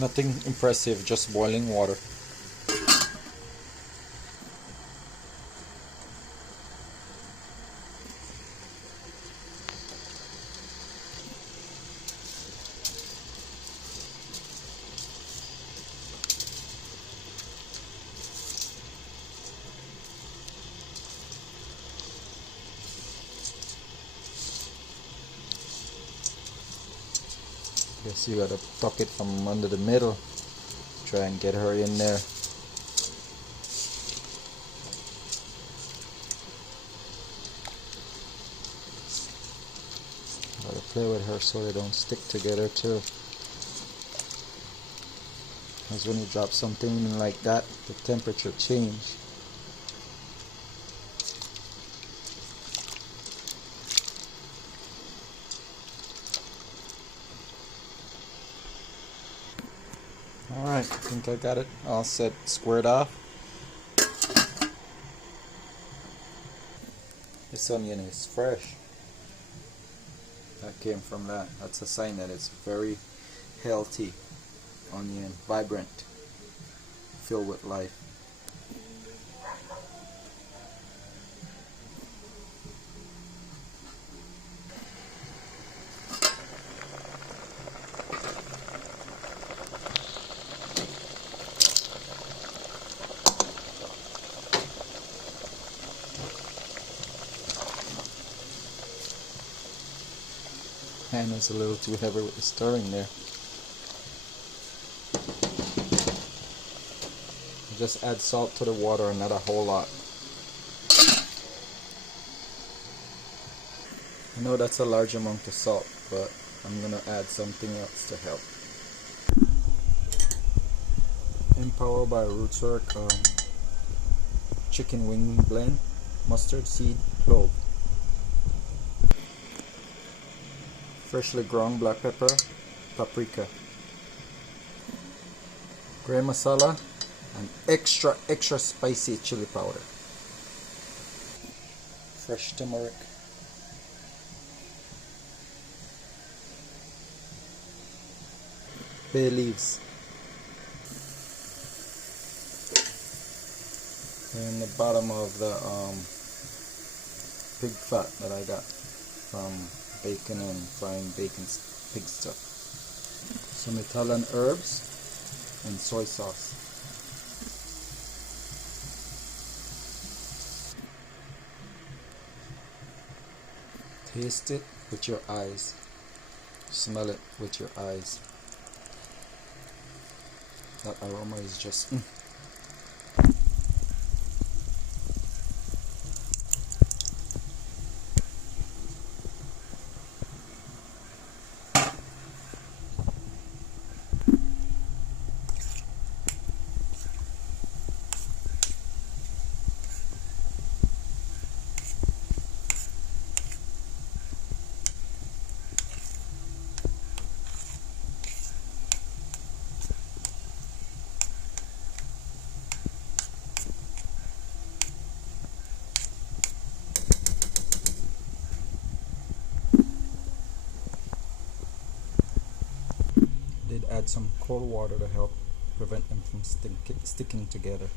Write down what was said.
Nothing impressive, just boiling water. Guess you gotta tuck it from under the middle. Try and get her in there. Gotta play with her so they don't stick together too. Because when you drop something in like that, the temperature change. Alright, I think I got it all set, squared off. This onion is fresh. That came from that. That's a sign that it's very healthy onion, vibrant, filled with life. Hand is a little too heavy with the stirring there. Just add salt to the water and not a whole lot. I know that's a large amount of salt, but I'm gonna add something else to help. Empower by Rootswork chicken wing blend, mustard seed, clove, freshly ground black pepper, paprika, garam masala, and extra spicy chili powder, fresh turmeric, bay leaves, and the bottom of the pig fat that I got from bacon and frying bacon pig stuff, some Italian herbs, and soy sauce. Taste it with your eyes. Smell it with your eyes. That aroma is just Did add some cold water to help prevent them from sticking together.